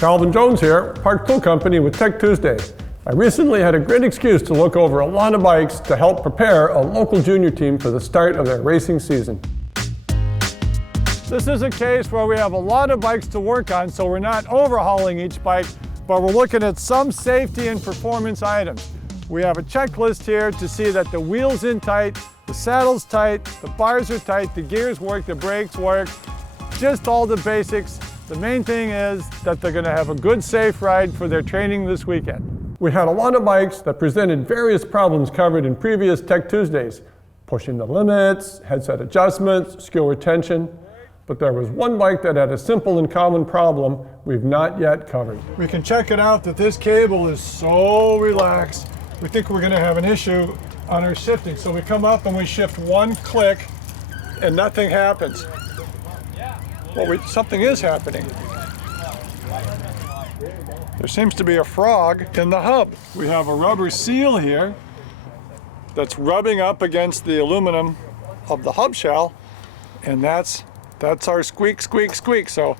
Calvin Jones here, Park Tool Company with Tech Tuesday. I recently had a great excuse to look over a lot of bikes to help prepare a local junior team for the start of their racing season. This is a case where we have a lot of bikes to work on, so we're not overhauling each bike, but we're looking at some safety and performance items. We have a checklist here to see that the wheel's in tight, the saddle's tight, the bars are tight, the gears work, the brakes work, just all the basics. The main thing is that they're going to have a good, safe ride for their training this weekend. We had a lot of bikes that presented various problems covered in previous Tech Tuesdays. Pushing the limits, headset adjustments, skill retention. But there was one bike that had a simple and common problem we've not yet covered. We can check it out that this cable is so relaxed. We think we're going to have an issue on our shifting. So we come up and we shift one click and nothing happens. Well, something is happening. There seems to be a frog in the hub. We have a rubber seal here that's rubbing up against the aluminum of the hub shell, and that's our squeak, squeak, squeak. So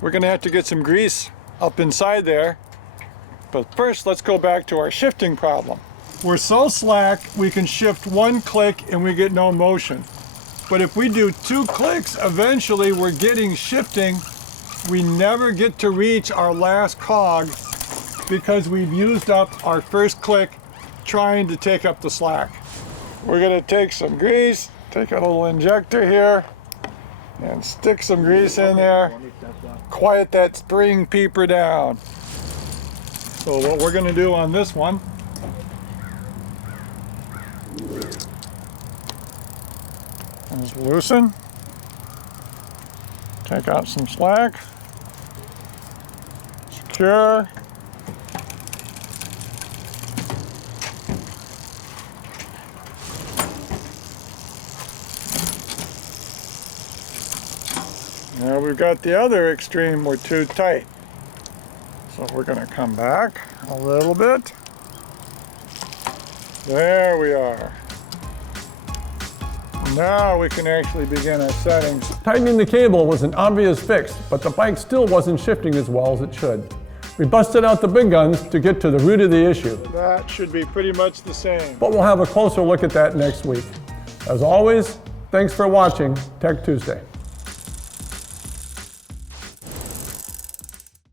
we're gonna have to get some grease up inside there. But first, let's go back to our shifting problem. We're so slack, we can shift one click and we get no motion. But if we do 2 clicks, eventually we're getting shifting. We never get to reach our last cog because we've used up our first click trying to take up the slack. We're gonna take some grease, take a little injector here, and stick some grease in there. Quiet that spring peeper down. So what we're gonna do on this one is loosen, take out some slack, secure, now we've got the other extreme, we're too tight. So we're going to come back a little bit. There we are. Now we can actually begin our settings. Tightening the cable was an obvious fix, but the bike still wasn't shifting as well as it should. We busted out the big guns to get to the root of the issue. That should be pretty much the same. But we'll have a closer look at that next week. As always, thanks for watching Tech Tuesday.